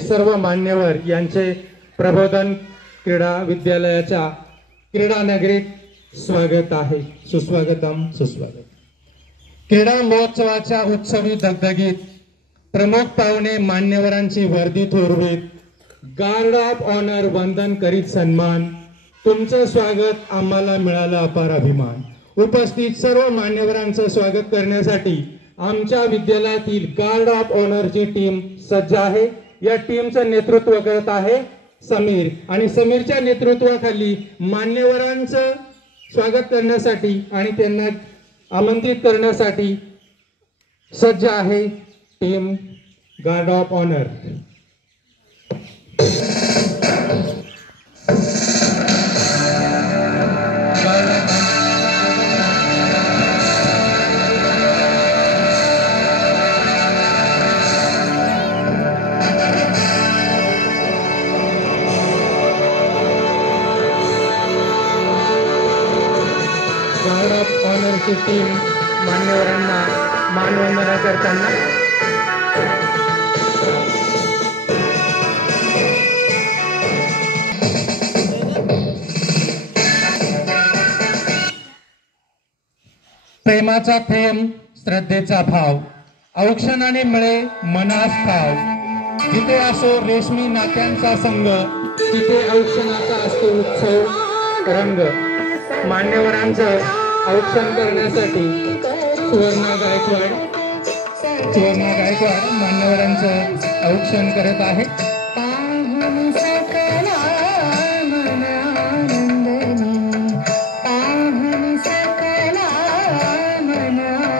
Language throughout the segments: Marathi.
सर्व मान्यवर यांचे प्रबोधन क्रीडा विद्यालयाच्या क्रीडा नगरीत स्वागत आहे। सुस्वागतम सुस्वागत। क्रीडा महोत्सवाच्या उत्सवी दगदगीत प्रमुख पाहुणे मान्यवरांची वर्दी थोरवीत गार्ड ऑफ ऑनर वंदन करीत सन्मान। तुमचं स्वागत आम्हाला मिळाला अपार अभिमान। उपस्थित सर्व मान्यवरांचं स्वागत करण्यासाठी आमच्या विद्यालयातील गार्ड ऑफ ऑनरची टीम सज्ज आहे। या टीमचं नेतृत्व करत आहे समीर आणि समीरच्या नेतृत्वाखाली मान्यवरांचं स्वागत करण्यासाठी आणि त्यांना आमंत्रित करण्यासाठी सज्ज आहे team guard of honour. Guard of ऑनरची टीम मान्यवरांना मानवंदना करताना प्रेमाचा थेंब श्रद्धेचा भाव औक्षणाने मिळे मनास ठाव। जिथे असो रेशमी नात्यांचा संग तिथे औक्षणाचा असतो उत्सव रंग। मान्यवरांचं औक्षण करण्यासाठी सुवर्णा गायकवाड मान्यवरांचं औक्षण करत आहे।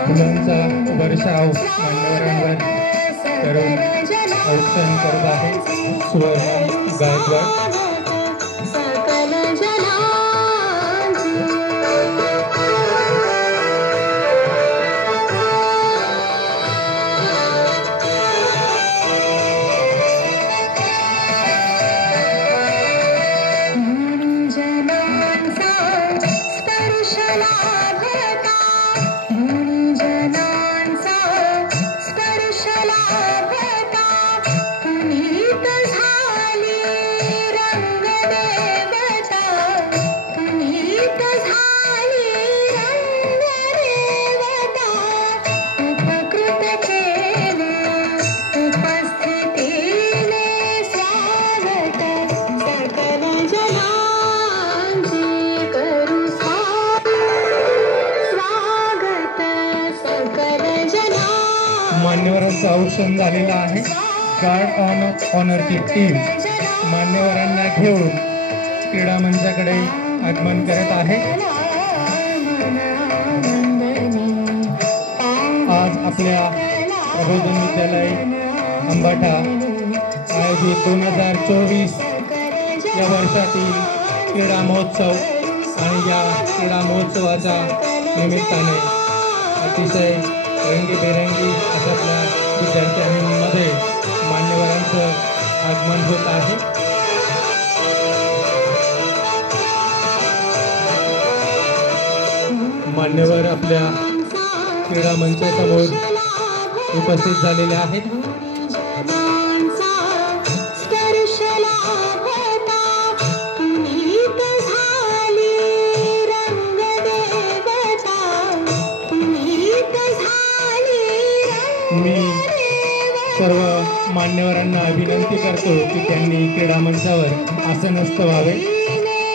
फुलांचा वर्षाव मान्यवरांवर करून औक्षण करत आहे सुवर्णा गायकवाड। मान्यवरांचं औक्षण झालेलं आहे। गार्ड ऑफ ऑनरची टीम मान्यवरांना घेऊन क्रीडा मंचाकडे आगमन करत आहे। आज आपल्या प्रबोधन विद्यालय अंबाठा आयोजित 2024 या वर्षातील क्रीडा महोत्सव आणि या क्रीडा महोत्सवाच्या निमित्ताने अतिशय रंगीबेरंगी अशा आपल्या विद्यार्थ्यांमध्ये मान्यवरांचं आगमन होत आहे। मान्यवर आपल्या क्रीडा मंचासमोर उपस्थित झालेले आहेत। मी सर्व मान्यवरांना विनंती करतो की त्यांनी क्रीडा मंचावर आसनस्थ व्हावे।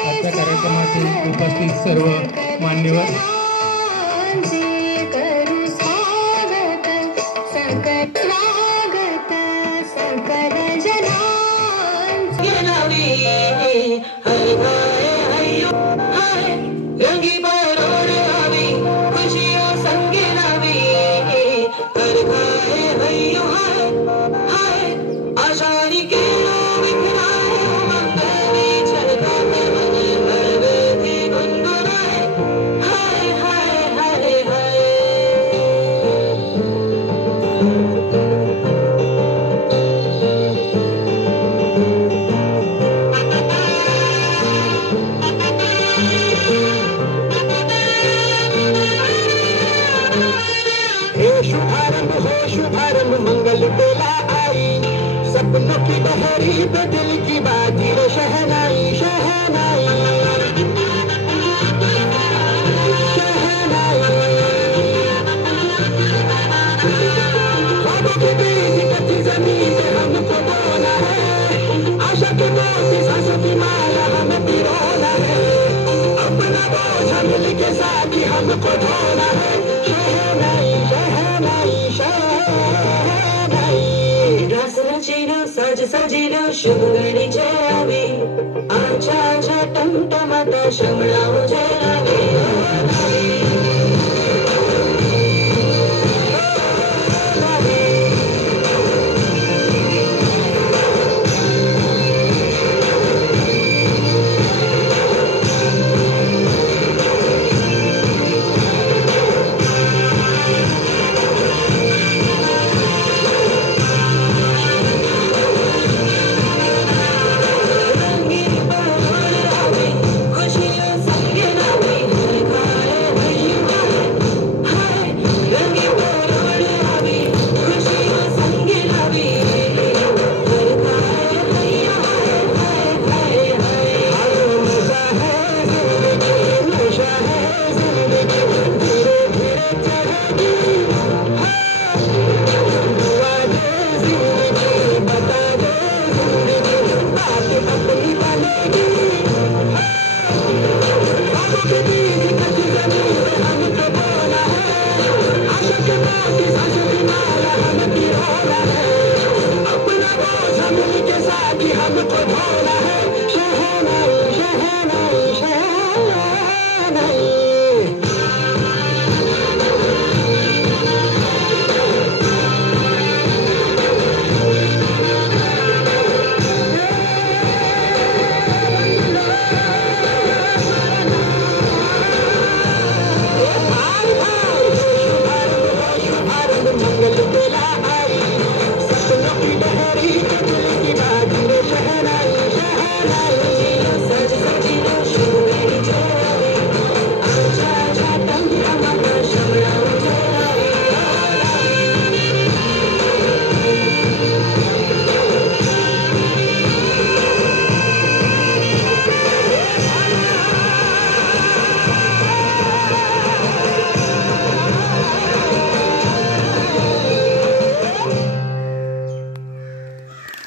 आजच्या कार्यक्रमातील उपस्थित सर्व मान्यवर लहरी पे दिल की बाती वो शहनाई शहनाई ख्वाबों की बीच कच्ची जमीन पे हमको बोना है आशा की मोटी सांसों की माला हमें पिरोना है अपना बोझ मिल के साथ ही हमको ढोना है शहनाई शहनाई शहनाई रस रचिलो सज सजिलो शुभ घडीचे आवी आमच्या आमच्या टमटमात शमळा उजेडावी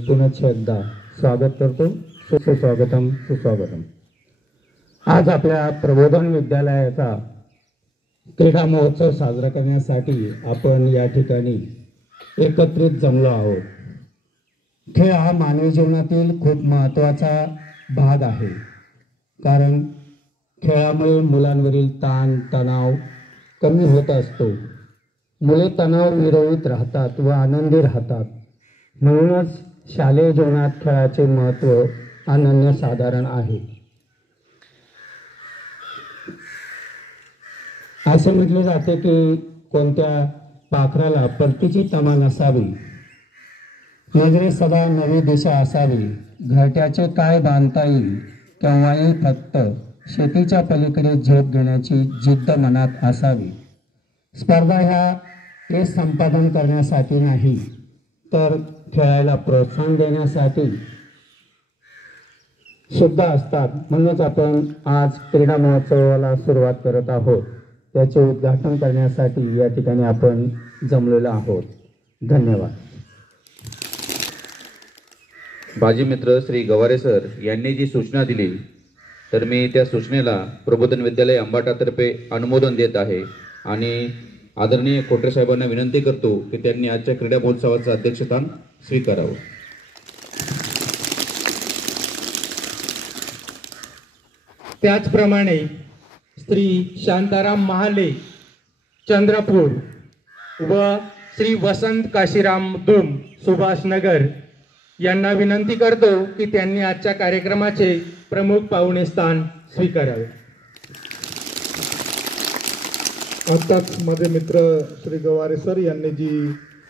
पुनश्च एकदा स्वागत करतो. सुस्वागतम सुस्वागतम. आज आपल्या प्रबोधन विद्यालयाचा क्रीडा महोत्सव साजरा करण्यासाठी आपण या ठिकाणी एकत्रित जमलो आहोत. खेळ हा मानवी जीवनातील खूप महत्त्वाचा भाग आहे, कारण खेळामुळे मुलांवरील ताण तणाव कमी होत असतो. मुले तणाव विरहित राहतात व आनंदी राहतात. म्हणूनच शालेय जीवनात खेळाचे महत्त्व अनन्यसाधारण आहे. असे म्हटले जाते की कोणत्या पाखराला परतीची तमा नसावी, नजरे सदा नवी दिशा असावी, घरट्याचे काय बांधता येईल केव्हाही फक्त शेतीच्या पलीकडे झेप घेण्याची जिद्द मनात असावी. स्पर्धा ह्या हे संपादन करण्यासाठी नाही, तर खेळायला प्रोत्साहन देण्यासाठी सुद्धा असतात. म्हणूनच आपण आज क्रीडा महोत्सवाला सुरुवात करत आहोत. त्याचे उद्घाटन करण्यासाठी या ठिकाणी आपण जमलेलो आहोत. धन्यवाद. माजी मित्र श्री गवारे सर यांनी जी सूचना दिली, तर मी त्या सूचनेला प्रबोधन विद्यालय अंबाटातर्फे अनुमोदन देत आहे आणि आदरणीय कोटरे साहेबांना विनंती करतो की त्यांनी आजच्या क्रीडा महोत्सवाचं अध्यक्षस्थान स्वीकारावं. त्याचप्रमाणे श्री शांताराम महाले चंद्रपूर व श्री वसंत काशीराम दुम सुभाषनगर यांना विनंती करतो की त्यांनी आजच्या कार्यक्रमाचे प्रमुख पाहुणे स्थान स्वीकारावे. आत्ताच माझे मित्र श्री गवारे सर यांनी जी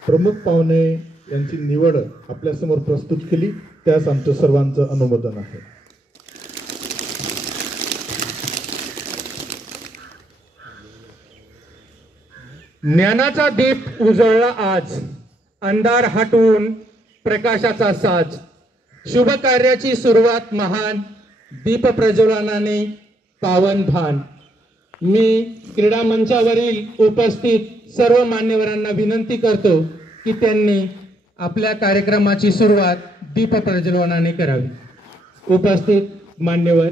प्रमुख पाहुणे यांची निवड आपल्यासमोर प्रस्तुत केली, त्यास आमचं सर्वांचं अनुमोदन आहे. ज्ञानाचा दीप उजळला आज, अंधार हटवून प्रकाशाचा साज. शुभ कार्याची सुरुवात महान दीप प्रज्वलनाने पावन भान. मी क्रीडा मंचावरील उपस्थित सर्व मान्यवरांना विनंती करतो की त्यांनी आपल्या कार्यक्रमाची सुरुवात दीप प्रज्वलनाने करावी. उपस्थित मान्यवर,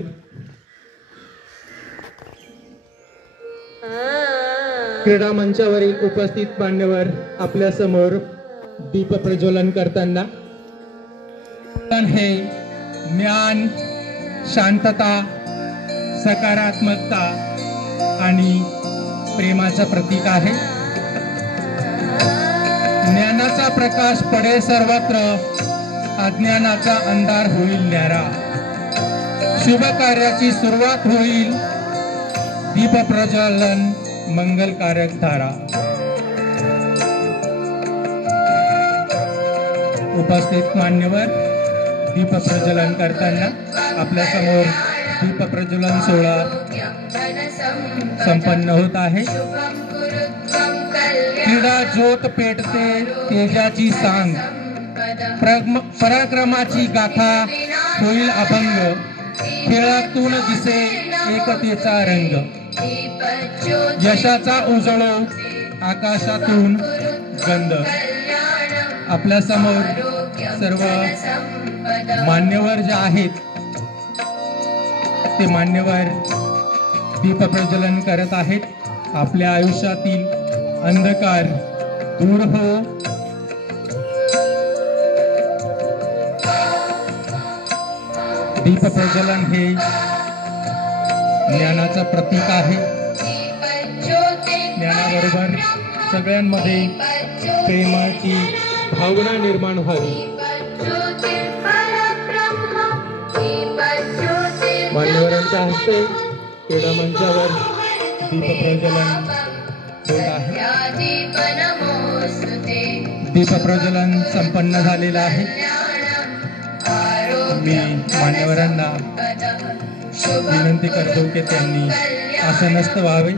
क्रीडा मंचावरील उपस्थित मान्यवर आपल्या समोर दीप प्रज्वलन करताना हे ज्ञान, शांतता, सकारात्मकता आणि प्रेमाचं प्रतीक आहे. ज्ञानाचा प्रकाश पडेल सर्वत्र, अज्ञानाचा अंधार होईल न्यारा. शुभ कार्याची सुरुवात होईल दीप प्रज्वलन मंगलकारक धारा. उपस्थित मान्यवर दीप प्रज्वलन करताना आपल्या समोर दीप प्रज्वलन सोहळा संपन्न होत आहे. क्रीडा ज्योत पेटते तेजाची सांग, पराक्रमाची गाथा होईल अभंग, खेळातून दिसे एकतेचा रंग. यशाचा उजळो आकाशातून गंध. आपल्या समोर सर्व मान्यवर जे आहेत ते मान्यवर दीप प्रज्वलन करत आहेत. आपल्या आयुष्यातील अंधकार दूर हो. दीप प्रज्वलन हे ज्ञानाचं प्रतीक आहे. ज्ञानाबरोबर सगळ्यांमध्ये प्रेमाची भावना निर्माण व्हावी. मान्यवरांच्या हस्ते क्रीडा मंचावर दीप प्रज्वलन होत आहे. दीप प्रज्वलन संपन्न झालेलं आहे. मी मान्यवरांना विनंती करतो की त्यांनी आसनस्थ व्हावे.